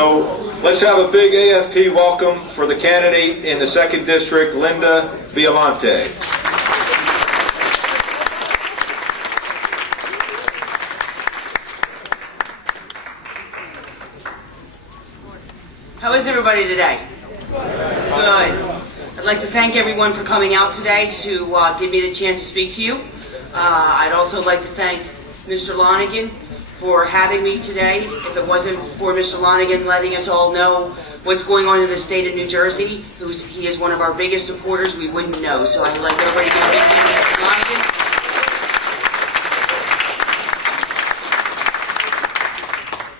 So let's have a big AFP welcome for the candidate in the 2nd District, Linda Biamonte. How is everybody today? Good. I'd like to thank everyone for coming out today to give me the chance to speak to you. I'd also like to thank Mr. Lonigan for having me today. If it wasn't for Mr. Lonigan letting us all know what's going on in the state of New Jersey, he is one of our biggest supporters, we wouldn't know. So I'd like everybody to give a big hand to Mr. Lonigan.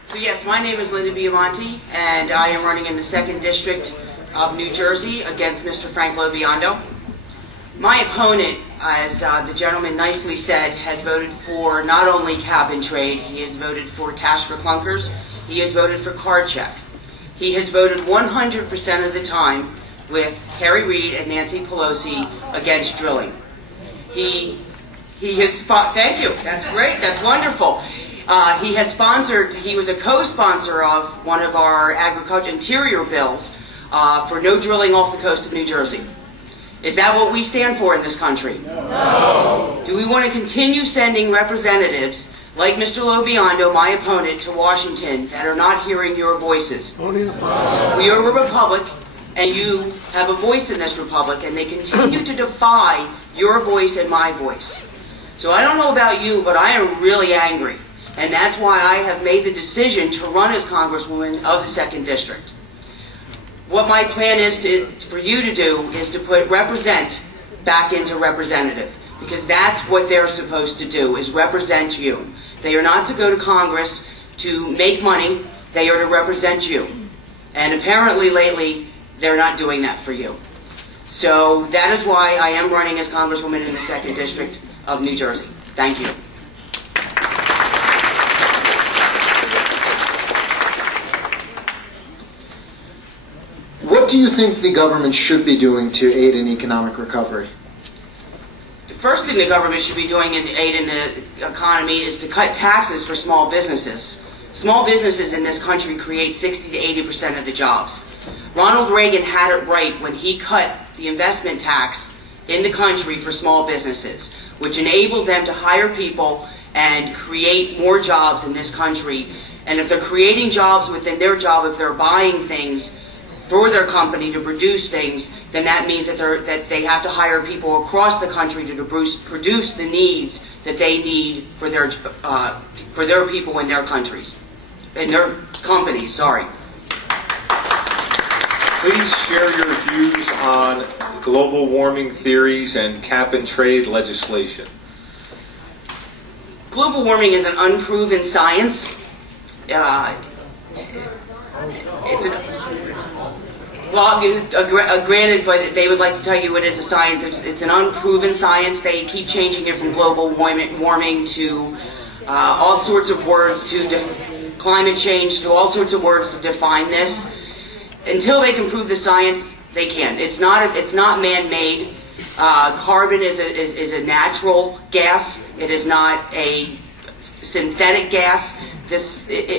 So yes, my name is Linda Biamonte, and I am running in the 2nd District of New Jersey against Mr. Frank Biondo. My opponent, as the gentleman nicely said, has voted for not only cap and trade, he has voted for cash for clunkers, he has voted for card check. He has voted 100% of the time with Harry Reid and Nancy Pelosi against drilling. He has, thank you, that's great, that's wonderful. He has sponsored, he was a co-sponsor of one of our agriculture interior bills for no drilling off the coast of New Jersey. Is that what we stand for in this country? No. Do we want to continue sending representatives like Mr. Biondo, my opponent, to Washington that are not hearing your voices? No. We are a republic, and you have a voice in this republic, and they continue to defy your voice and my voice. So I don't know about you, but I am really angry, and that's why I have made the decision to run as Congresswoman of the 2nd District. What my plan is for you to do is to put represent back into representative, because that's what they're supposed to do, is represent you. They are not to go to Congress to make money, they are to represent you. And apparently lately, they're not doing that for you. So that is why I am running as Congresswoman in the 2nd District of New Jersey. Thank you. What do you think the government should be doing to aid in economic recovery? The first thing the government should be doing in aid in the economy is to cut taxes for small businesses. Small businesses in this country create 60 to 80% of the jobs. Ronald Reagan had it right when he cut the investment tax in the country for small businesses, which enabled them to hire people and create more jobs in this country. And if they're creating jobs within their job, if they're buying things for their company to produce things, then that means that they have to hire people across the country to produce the needs that they need for their people in their countries, in their companies, sorry. Please share your views on global warming theories and cap and trade legislation. Global warming is an unproven science. Granted, but they would like to tell you it is a science. It's an unproven science. They keep changing it from global warming to all sorts of words, to climate change, to all sorts of words to define this. Until they can prove the science, they can't. It's not man-made. Carbon is a natural gas. It is not a synthetic gas.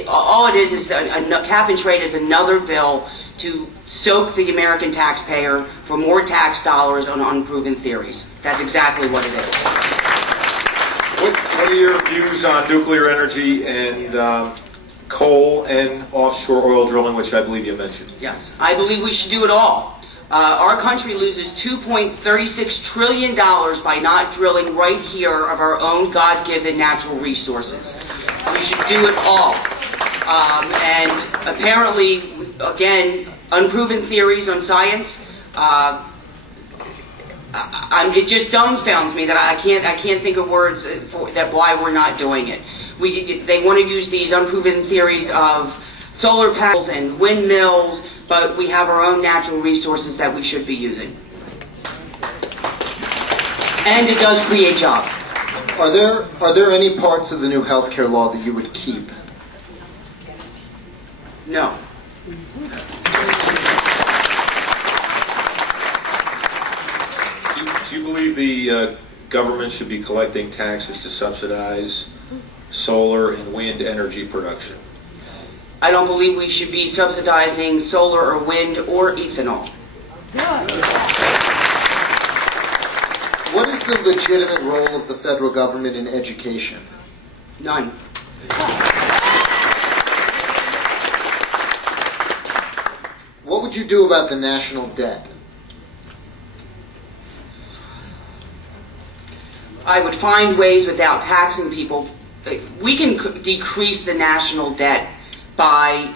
All it is cap and trade is another bill to soak the American taxpayer for more tax dollars on unproven theories. That's exactly what it is. What are your views on nuclear energy and coal and offshore oil drilling, which I believe you mentioned? Yes, I believe we should do it all. Our country loses $2.36 trillion by not drilling right here of our own God-given natural resources. We should do it all. And apparently, again, unproven theories on science, it just dumbfounds me that I can't think of words for that why we're not doing it. They want to use these unproven theories of solar panels and windmills, but we have our own natural resources that we should be using. And it does create jobs. Are there any parts of the new health care law that you would keep? No. Do you believe the government should be collecting taxes to subsidize solar and wind energy production? I don't believe we should be subsidizing solar or wind or ethanol. What is the legitimate role of the federal government in education? None. What would you do about the national debt? I would find ways without taxing people. We can decrease the national debt by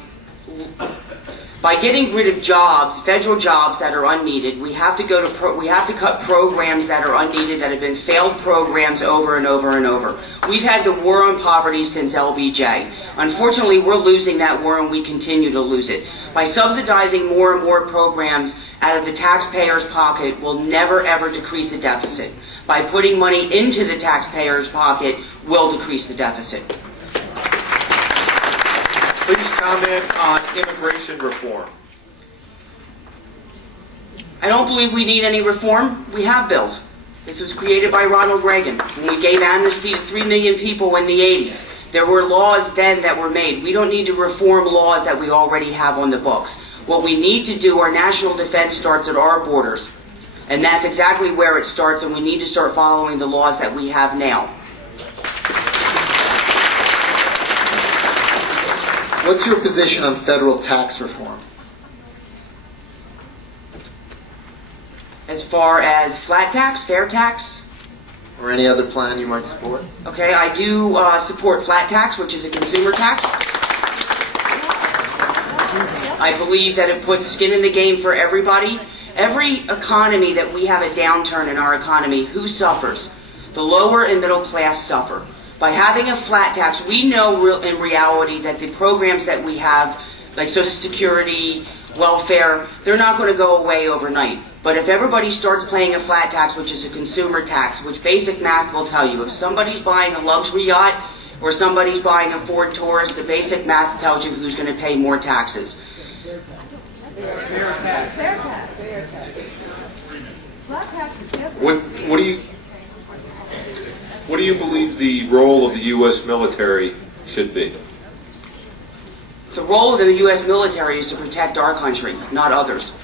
getting rid of jobs, federal jobs that are unneeded. We have to cut programs that are unneeded, that have been failed programs over and over and over. We've had the war on poverty since LBJ. Unfortunately, we're losing that war, and we continue to lose it. By subsidizing more and more programs out of the taxpayer's pocket will never ever decrease the deficit. By putting money into the taxpayer's pocket will decrease the deficit. Please comment on immigration reform. I don't believe we need any reform. We have bills. This was created by Ronald Reagan. When we gave amnesty to 3 million people in the 80s. There were laws then that were made. We don't need to reform laws that we already have on the books. What we need to do, our national defense starts at our borders. And that's exactly where it starts, and we need to start following the laws that we have now. What's your position on federal tax reform? As far as flat tax, fair tax? Or any other plan you might support? Okay, I do support flat tax, which is a consumer tax. I believe that it puts skin in the game for everybody. Every economy that we have a downturn in our economy, who suffers? The lower and middle class suffer. By having a flat tax, we know in reality that the programs that we have, like Social Security, welfare, they're not going to go away overnight. But if everybody starts paying a flat tax, which is a consumer tax, which basic math will tell you, if somebody's buying a luxury yacht or somebody's buying a Ford Taurus, the basic math tells you who's going to pay more taxes. What do you believe the role of the U.S. military should be? The role of the U.S. military is to protect our country, not others.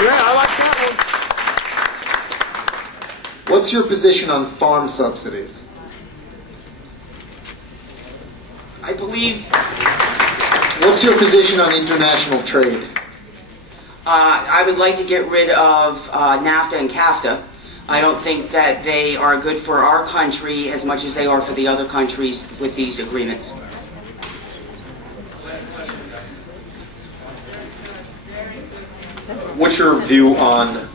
Yeah, I like that one. What's your position on farm subsidies? I believe... What's your position on international trade? I would like to get rid of NAFTA and CAFTA. I don't think that they are good for our country as much as they are for the other countries with these agreements. What's your view on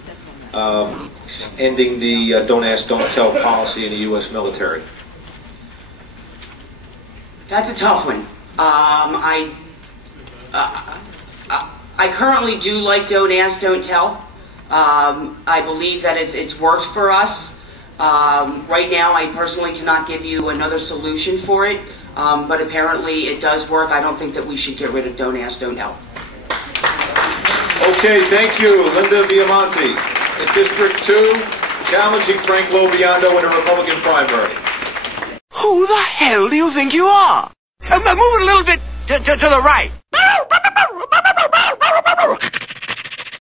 ending the don't ask, don't tell policy in the U.S. military? That's a tough one. I currently do like don't ask, don't tell. I believe that it's worked for us. Right now, I personally cannot give you another solution for it, but apparently it does work. I don't think that we should get rid of don't ask, don't tell. Okay, thank you, Linda Biamonte. In District 2, challenging Frank Biondo in a Republican primary. Who the hell do you think you are? Move it a little bit to the right.